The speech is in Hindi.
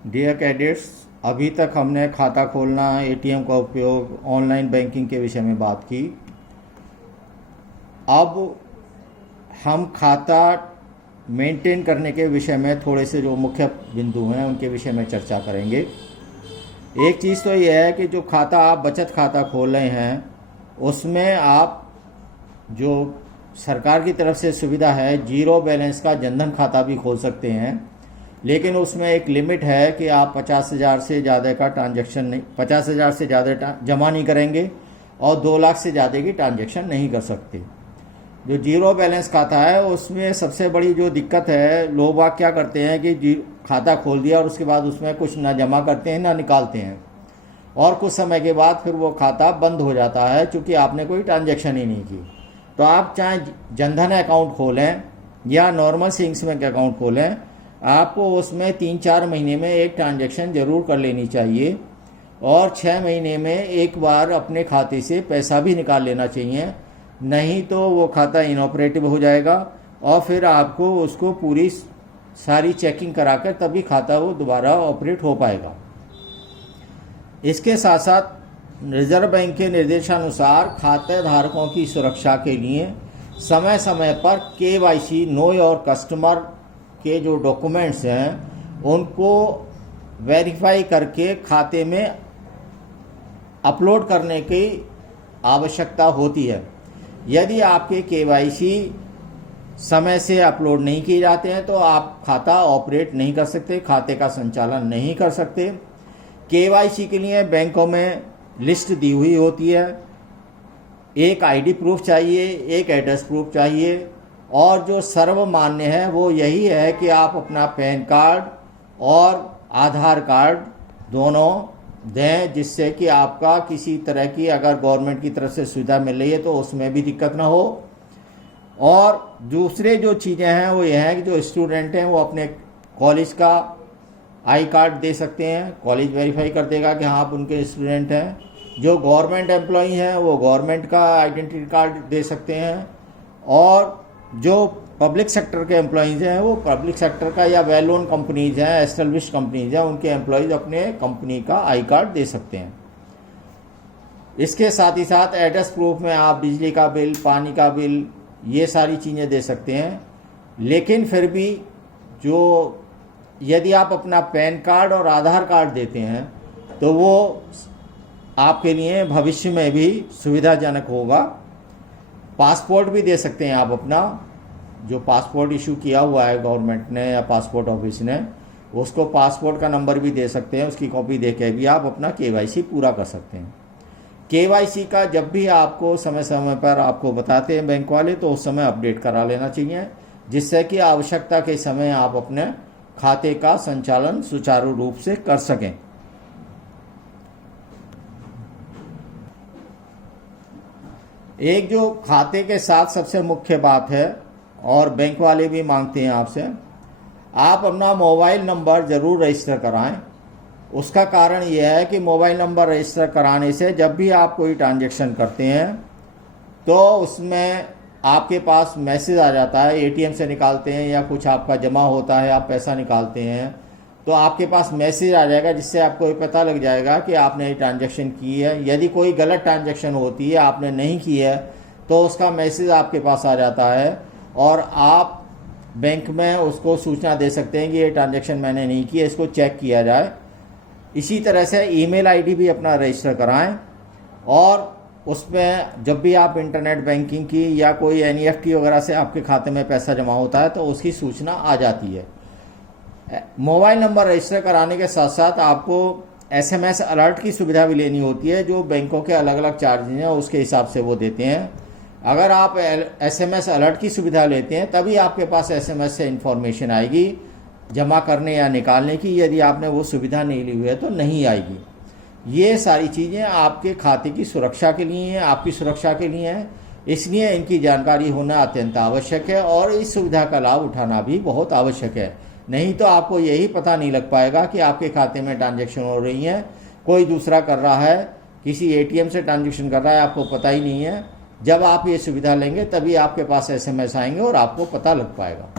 डियर कैडेट्स, अभी तक हमने खाता खोलना, एटीएम का उपयोग, ऑनलाइन बैंकिंग के विषय में बात की। अब हम खाता मेंटेन करने के विषय में थोड़े से जो मुख्य बिंदु हैं उनके विषय में चर्चा करेंगे। एक चीज़ तो यह है कि जो खाता आप बचत खाता खोल रहे हैं उसमें आप जो सरकार की तरफ से सुविधा है जीरो बैलेंस का जनधन खाता भी खोल सकते हैं, लेकिन उसमें एक लिमिट है कि आप 50,000 से ज़्यादा का ट्रांजैक्शन नहीं, 50,000 से ज़्यादा जमा नहीं करेंगे और 2 लाख से ज़्यादा की ट्रांजैक्शन नहीं कर सकते। जो जीरो बैलेंस खाता है उसमें सबसे बड़ी जो दिक्कत है, लोग बाग क्या करते हैं कि खाता खोल दिया और उसके बाद उसमें कुछ ना जमा करते हैं ना निकालते हैं, और कुछ समय के बाद फिर वो खाता बंद हो जाता है क्योंकि आपने कोई ट्रांजैक्शन ही नहीं की। तो आप चाहे जनधन अकाउंट खोलें या नॉर्मल सेविंग्स बैंक अकाउंट खोलें, आपको उसमें 3-4 महीने में एक ट्रांजैक्शन ज़रूर कर लेनी चाहिए और 6 महीने में एक बार अपने खाते से पैसा भी निकाल लेना चाहिए, नहीं तो वो खाता इनऑपरेटिव हो जाएगा और फिर आपको उसको पूरी सारी चेकिंग कराकर तभी खाता वो दोबारा ऑपरेट हो पाएगा। इसके साथ साथ रिजर्व बैंक के निर्देशानुसार खाते धारकों की सुरक्षा के लिए समय समय पर KYC नो योर कस्टमर के जो डॉक्यूमेंट्स हैं उनको वेरीफाई करके खाते में अपलोड करने की आवश्यकता होती है। यदि आपके KYC समय से अपलोड नहीं किए जाते हैं तो आप खाता ऑपरेट नहीं कर सकते, खाते का संचालन नहीं कर सकते। KYC के लिए बैंकों में लिस्ट दी हुई होती है, एक ID प्रूफ चाहिए, एक एड्रेस प्रूफ चाहिए, और जो सर्वमान्य है वो यही है कि आप अपना पैन कार्ड और आधार कार्ड दोनों दें, जिससे कि आपका किसी तरह की अगर गवर्नमेंट की तरफ से सुविधा मिल रही है तो उसमें भी दिक्कत ना हो। और दूसरे जो चीज़ें हैं वो ये हैं कि जो स्टूडेंट हैं वो अपने कॉलेज का आई कार्ड दे सकते हैं, कॉलेज वेरीफाई कर देगा कि हाँ आप उनके स्टूडेंट हैं। जो गवर्नमेंट एम्प्लॉई हैं वो गवर्नमेंट का आइडेंटिटी कार्ड दे सकते हैं, और जो पब्लिक सेक्टर के एम्प्लॉइज़ हैं वो पब्लिक सेक्टर का या वेल नोन कंपनीज़ हैं, एस्टेब्लिश्ड कंपनीज़ हैं, उनके एम्प्लॉइज़ अपने कंपनी का आई कार्ड दे सकते हैं। इसके साथ ही साथ एड्रेस प्रूफ में आप बिजली का बिल, पानी का बिल, ये सारी चीज़ें दे सकते हैं। लेकिन फिर भी जो यदि आप अपना पैन कार्ड और आधार कार्ड देते हैं तो वो आपके लिए भविष्य में भी सुविधाजनक होगा। पासपोर्ट भी दे सकते हैं आप अपना, जो पासपोर्ट इशू किया हुआ है गवर्नमेंट ने या पासपोर्ट ऑफिस ने, उसको पासपोर्ट का नंबर भी दे सकते हैं, उसकी कॉपी दे के भी आप अपना KYC पूरा कर सकते हैं। KYC का जब भी आपको समय समय पर आपको बताते हैं बैंक वाले तो उस समय अपडेट करा लेना चाहिए, जिससे कि आवश्यकता के समय आप अपने खाते का संचालन सुचारू रूप से कर सकें। एक जो खाते के साथ सबसे मुख्य बात है और बैंक वाले भी मांगते हैं आपसे, आप अपना मोबाइल नंबर ज़रूर रजिस्टर कराएं। उसका कारण यह है कि मोबाइल नंबर रजिस्टर कराने से जब भी आप कोई ट्रांजैक्शन करते हैं तो उसमें आपके पास मैसेज आ जाता है, ATM से निकालते हैं या कुछ आपका जमा होता है, आप पैसा निकालते हैं तो आपके पास मैसेज आ जाएगा, जिससे आपको ये पता लग जाएगा कि आपने ये ट्रांजैक्शन की है। यदि कोई गलत ट्रांजैक्शन होती है, आपने नहीं की है, तो उसका मैसेज आपके पास आ जाता है और आप बैंक में उसको सूचना दे सकते हैं कि ये ट्रांजैक्शन मैंने नहीं की है, इसको चेक किया जाए। इसी तरह से ईमेल ID भी अपना रजिस्टर कराएं, और उसमें जब भी आप इंटरनेट बैंकिंग की या कोई NEFT वगैरह से आपके खाते में पैसा जमा होता है तो उसकी सूचना आ जाती है। मोबाइल नंबर रजिस्टर कराने के साथ साथ आपको SMS अलर्ट की सुविधा भी लेनी होती है, जो बैंकों के अलग अलग चार्जेज हैं उसके हिसाब से वो देते हैं। अगर आप SMS अलर्ट की सुविधा लेते हैं तभी आपके पास SMS से इन्फॉर्मेशन आएगी जमा करने या निकालने की। यदि आपने वो सुविधा नहीं ली हुई है तो नहीं आएगी। ये सारी चीज़ें आपके खाते की सुरक्षा के लिए हैं, आपकी सुरक्षा के लिए हैं, इसलिए इनकी जानकारी होना अत्यंत आवश्यक है और इस सुविधा का लाभ उठाना भी बहुत आवश्यक है। नहीं तो आपको यही पता नहीं लग पाएगा कि आपके खाते में ट्रांजैक्शन हो रही हैं, कोई दूसरा कर रहा है, किसी ATM से ट्रांजैक्शन कर रहा है, आपको पता ही नहीं है। जब आप ये सुविधा लेंगे तभी आपके पास SMS आएंगे और आपको पता लग पाएगा।